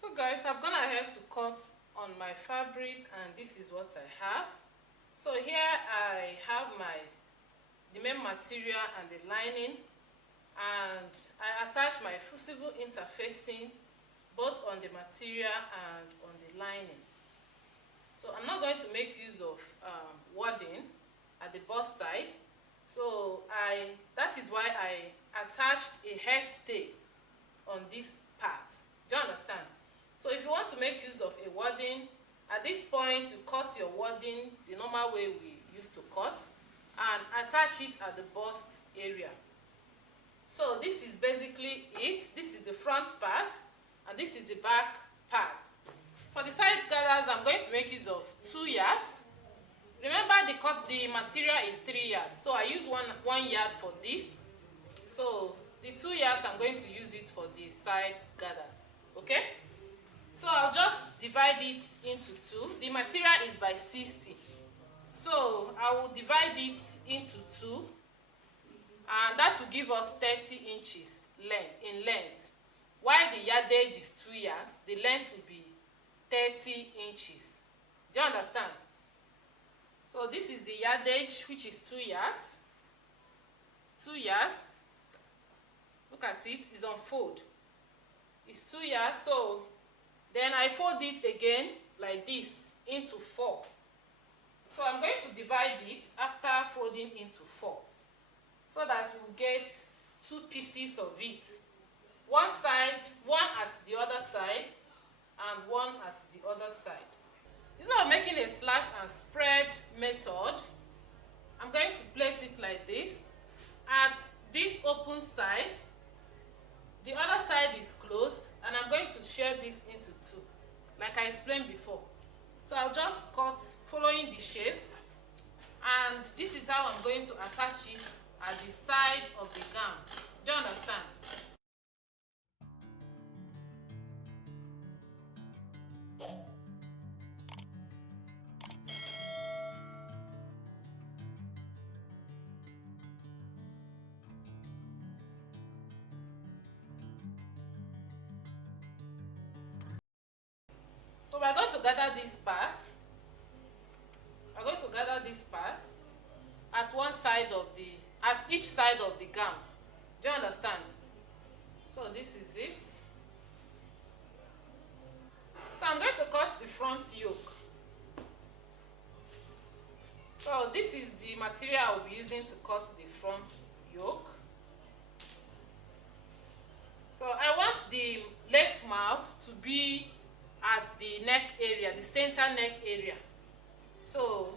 So guys, I've gone ahead to cut on my fabric and this is what I have. So here I have the main material and the lining, and I attach my fusible interfacing both on the material and on the lining. So I'm not going to make use of wadding at the bust side. So that is why I attached a hairstay on this part. Do you understand? So if you want to make use of a wadding, at this point you cut your wadding the normal way we used to cut and attach it at the bust area. So this is basically it. This is the front part and this is the back part. For the side gathers, I'm going to make use of 2 yards. Remember the material is 3 yards, so I use one yard for this. So the 2 yards, I'm going to use it for the side gathers. Okay? So I'll just divide it into 2. The material is by 60. So I will divide it into 2, and that will give us 30 inches in length. While the yardage is 2 yards, the length will be 30 inches. Do you understand? So this is the yardage, which is 2 yards. 2 yards. Look at it, it's on fold. It's 2 yards, so then I fold it again like this into 4. So I'm going to divide it after folding into 4, so that we'll get 2 pieces of it. One at the other side, and one at the other side. Instead of making a slash and spread method, I'm going to place it like this. At this open side, the other side is closed, and I'm going to share this into 2, like I explained before. So I'll just cut following the shape, and this is how I'm going to attach it at the side of the gown. Do you understand? So we're going to gather this part. We're going to gather this part at each side of the gown. Do you understand? So this is it. So I'm going to cut the front yoke. So this is the material I'll be using to cut the front yoke. So I want the lace mouth to be at the neck area, the center neck area. So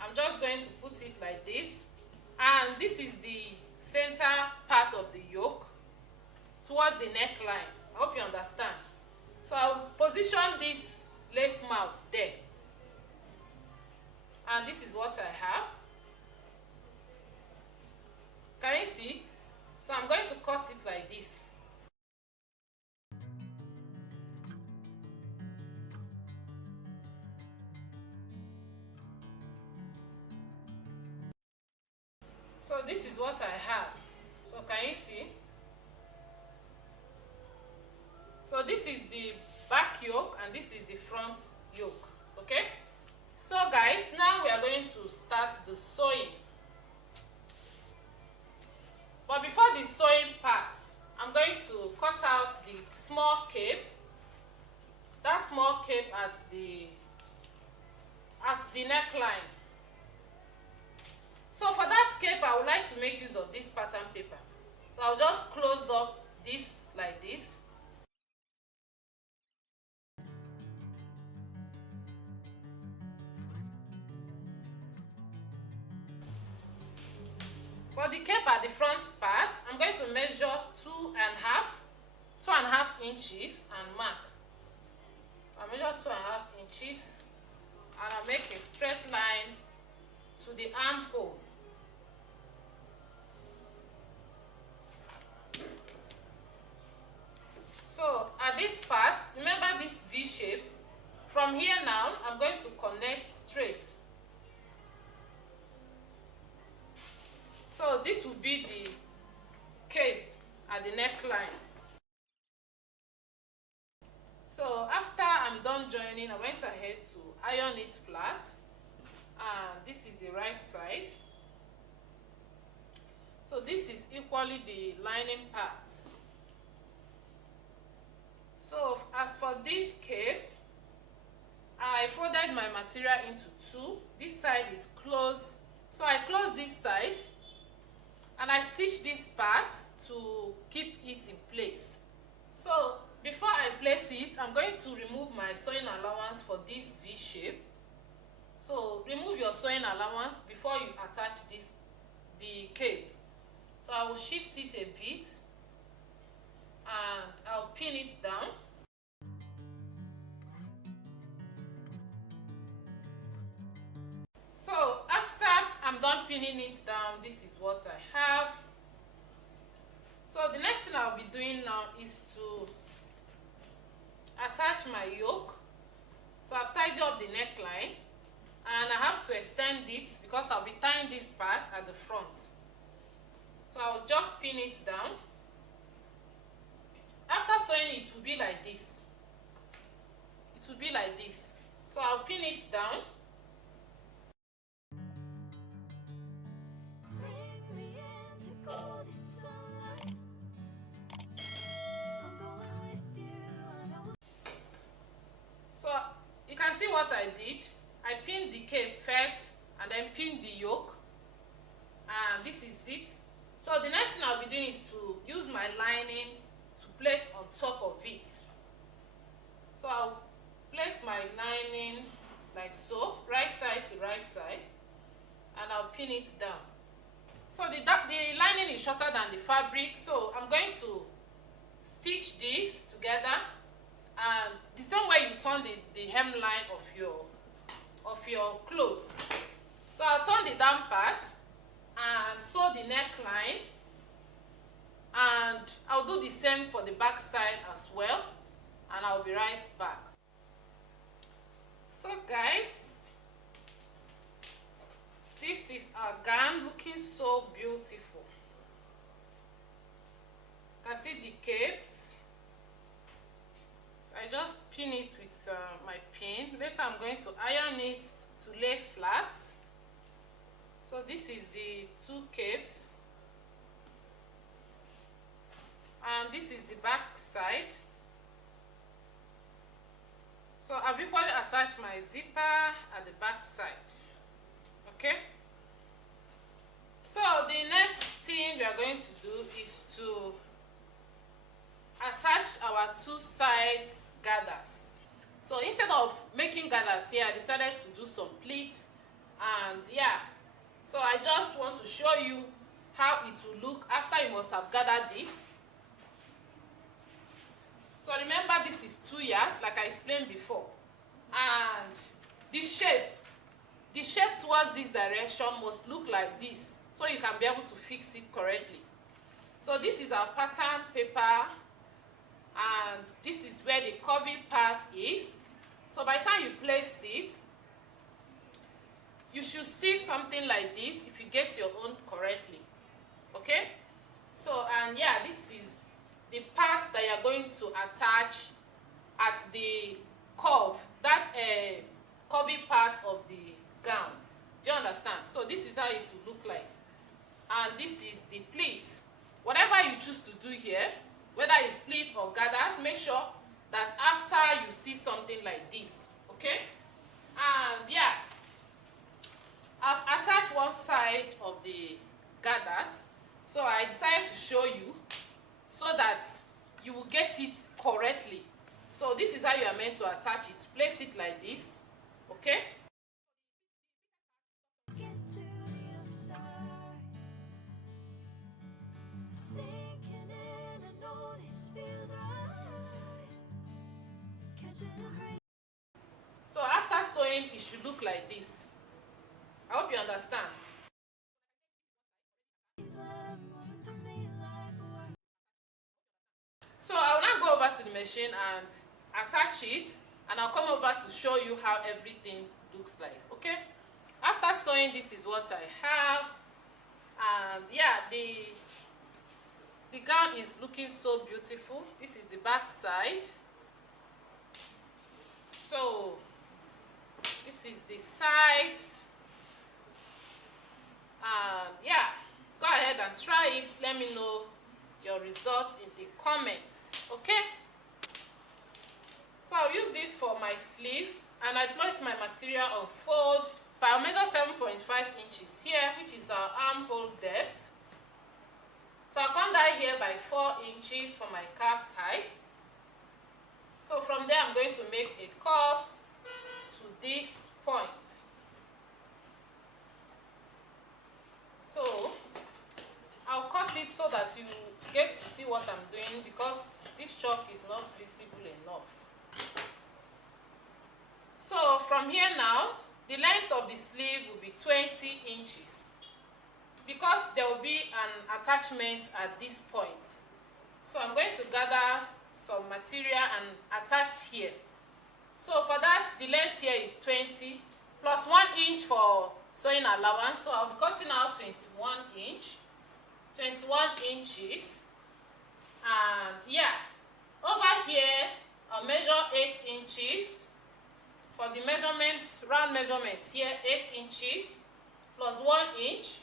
I'm just going to put it like this, and this is the center part of the yoke towards the neckline. I hope you understand. So I'll position this lace mouth there, and this is what I have. Can you see? So I'm going to cut it like this. So this is what I have. So can you see? So this is the back yoke and this is the front yoke. Okay? So guys, now we are going to start the sewing. But before the sewing part, I'm going to cut out the small cape. That small cape at the neckline. So for that cape, I would like to make use of this pattern paper. So I'll just close up this like this. For the cape at the front part, I'm going to measure 2.5 inches and mark. I'll measure 2.5 inches and I'll make a straight line to the armhole. So at this part, remember this V shape. From here now, I'm going to connect straight. So this will be the cape at the neckline. So after I'm done joining, I went ahead to iron it flat, and this is the right side. So this is equally the lining parts. So as for this cape, I folded my material into two. This side is closed, so I close this side and I stitch this part to keep it in place. So before I place it, I'm going to remove my sewing allowance for this V shape. So remove your sewing allowance before you attach the cape. So I will shift it a bit and I'll pin it down. So after I'm done pinning it down, this is what I have. So the next thing I'll be doing now is to attach my yoke. So I've tidied up the neckline and I have to extend it because I'll be tying this part at the front. So I'll just pin it down. After sewing it will be like this. It will be like this. So I'll pin it down. So you can see what I did. I pinned the cape first and then pinned the yoke, and this is it. So the next thing I'll be doing is to use my lining to place on top of it. So I'll place my lining like so, right side to right side, and I'll pin it down. So the lining is shorter than the fabric, so I'm going to stitch this together, and the same way you turn the hemline of your clothes. So I'll turn the down part and sew the neckline, and I'll do the same for the back side as well, and I'll be right back. So guys, this is our gown looking so beautiful. You can see the capes. I just pin it with my pin. Later I'm going to iron it to lay flat. So this is the two capes, and this is the back side. So I've equally attached my zipper at the back side. Okay, so the next thing we are going to do is to attach our two sides gathers. So instead of making gathers here, I decided to do some pleats, and yeah, so I just want to show you how it will look after you must have gathered it. So remember, this is 2 yards like I explained before, and the shape towards this direction must look like this, so you can be able to fix it correctly. So this is our pattern paper, and this is where the curvy part is. So by the time you place it, you should see something like this if you get your own correctly. Okay, so and yeah, this is the part that you're going to attach at the curve, that curvy part of the gown. Do you understand? So this is how it will look like, and this is the pleat. Whatever you choose to do here, whether it's pleat or gathers, make sure that after you see something like this. Okay, and yeah, I've attached one side of the gathers, so I decided to show you so that you will get it correctly. So this is how you are meant to attach it. Place it like this. Okay, so after sewing, it should look like this. I hope you understand. So I'll now go over to the machine and attach it, and I'll come over to show you how everything looks like. Okay, after sewing, this is what I have, and yeah, the gown is looking so beautiful. This is the back side, So this is the sides, and yeah, go ahead and try it. Let me know your results in the comments. Okay, so I'll use this for my sleeve, and I place my material on fold. But I'll measure 7.5 inches here, which is our armhole depth. So I'll come down here by 4 inches for my calf's height. So from there I'm going to make a curve to this point. So I'll cut it so that you get to see what I'm doing, because this chalk is not visible enough. So from here now, the length of the sleeve will be 20 inches because there will be an attachment at this point. So I'm going to gather some material and attach here. So for that, the length here is 20 plus 1 inch for sewing allowance. So I'll be cutting out 21 inches. And yeah, over here I'll measure 8 inches. For the measurements, round measurements here, 8 inches plus 1 inch.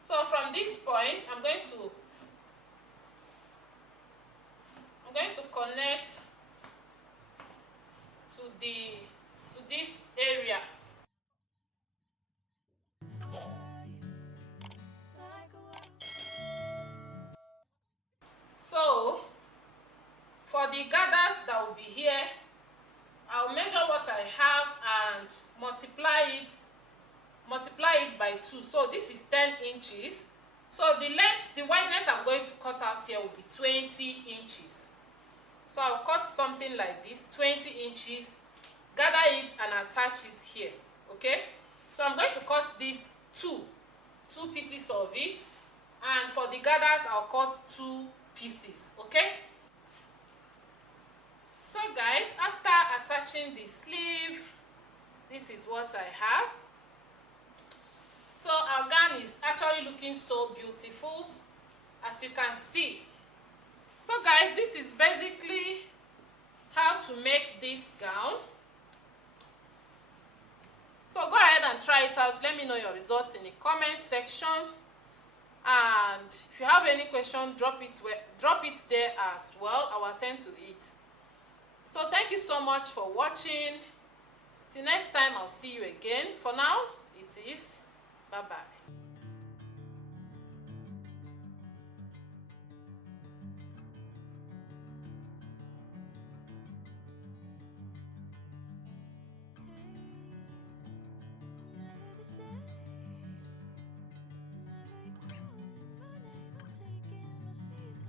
So from this point, I'm going to connect to this area. So for the gathers that will be here, I'll measure what I have and multiply it by 2. So this is 10 inches. So the length, the wideness I'm going to cut out here will be 20 inches. So I'll cut something like this, 20 inches, gather it and attach it here. Okay, so I'm going to cut these two pieces of it, and for the gathers I'll cut 2 pieces. Okay, so guys, after attaching the sleeve, this is what I have. So our gown is actually looking so beautiful, as you can see. So guys, this is basically how to make this gown. So go ahead and try it out. Let me know your results in the comment section. And if you have any question, drop it there as well. I will attend to it. So thank you so much for watching. Till next time, I'll see you again. For now, it is bye-bye.